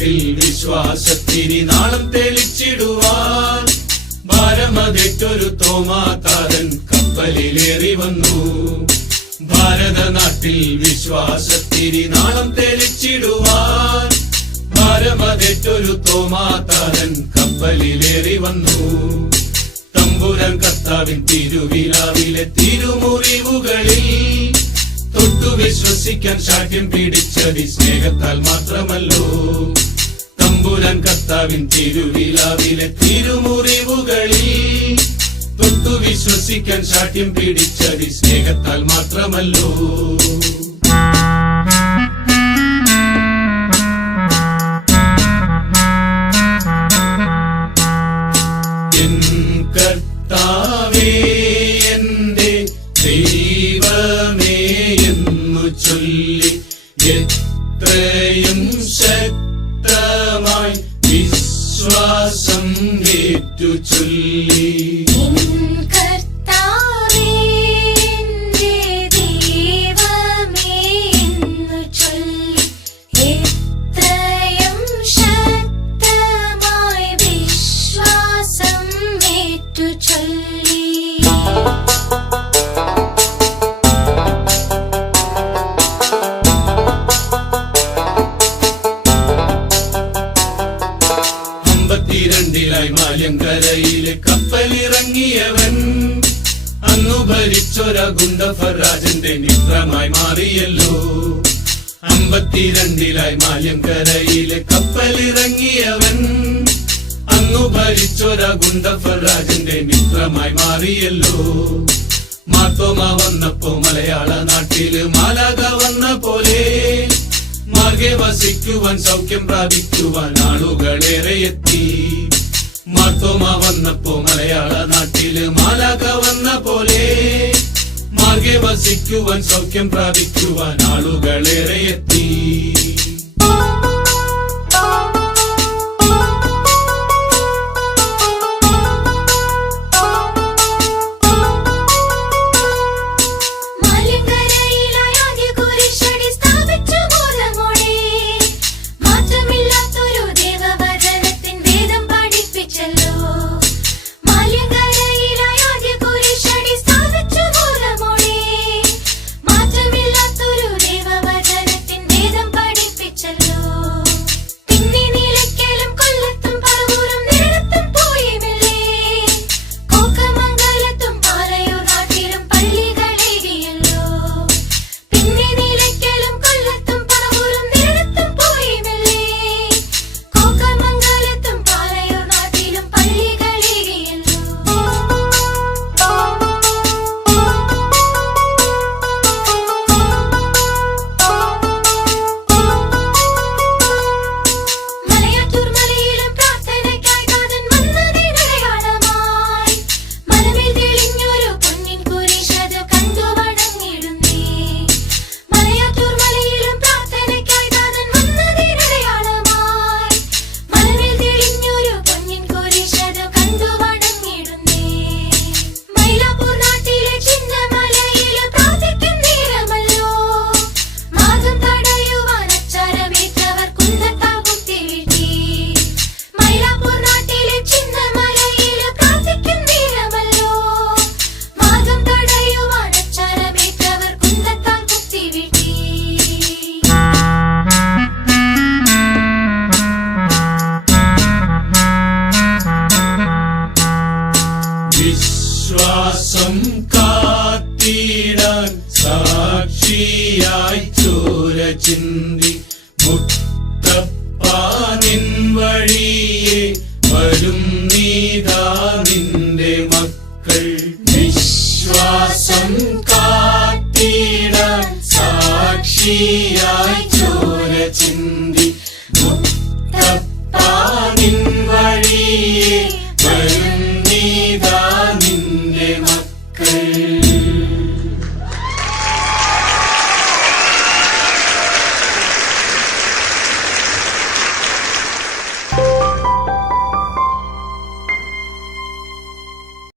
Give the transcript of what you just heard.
നാട്ടിൽ വിശ്വാസത്തിരി നാളം തെളിച്ചിടുവാൻ ഭാരമതേറ്റൊരു തോമാതാരൻ കപ്പലിലേറി വന്നു. ഭാരതനാട്ടിൽ വിശ്വാസത്തിരി നാളം തെളിച്ചിടുവാൻ ഭാരമതേറ്റൊരു തോമാതാരൻ കപ്പലിലേറി വന്നു. തമ്പുരാൻ കർത്താവിൻ തിരുവിലാവിലെ തിരുമുറിവുകളിൽ തൊട്ടു വിശ്വസിക്കാൻ ശാഠ്യം പിടിച്ചതി സ്നേഹത്താൽ മാത്രമല്ലോ. തമ്പുരാൻ കർത്താവിൻ തിരുവിലാവിലെ തിരുമുറിവുകളിൽ തൊട്ടു വിശ്വസിക്കാൻ ശാഠ്യം പിടിച്ചതി സ്നേഹത്താൽ മാത്രമല്ലോ. കർത്താവേ എന്റെ ദൈവമേ എന്നു ചൊല്ലി എത്രയും ശക്തമായി വിശ്വാസം ഏറ്റു ചൊല്ലി. ായി മാലങ്കരയിലെ കപ്പലിറങ്ങിയവൻ അന്നു ഭരിച്ചൊര ഗുണ്ടഫരാജന്റെ മിത്രമായി മാറിയല്ലോ. 52 മാലങ്കരയിലെ കപ്പലിറങ്ങിയവൻ അന്നു ഭരിച്ചൊര ഗുണ്ടഫരാജന്റെ മിത്രമായി മാറിയല്ലോ. മാർത്തോമ വന്നപ്പോ മലയാള നാട്ടില് മാലാഖ വന്ന പോലെ മാർഗെ വസിക്കുവാൻ സൗഖ്യം പ്രാപിക്കുവാൻ ആളുകളേറെ എത്തി. മാർത്തോമ വന്നപ്പോ മലയാള നാട്ടില് മാലാഖ വന്ന പോലെ മാർഗെ വസിക്കുവാൻ സൗഖ്യം പ്രാപിക്കുവാൻ ആളുകളേറെ എത്തി. വിശ്വാസം കാത്തിടാൻ സാക്ഷിയായി ചോര ചിന്തി മുത്തപ്പാനിൻ വഴിയെ വരും നീതാ നിന്റെ മക്കൾ. വിശ്വാസം കാത്തിടാൻ സാക്ഷിയായി ചോര ചിന്തി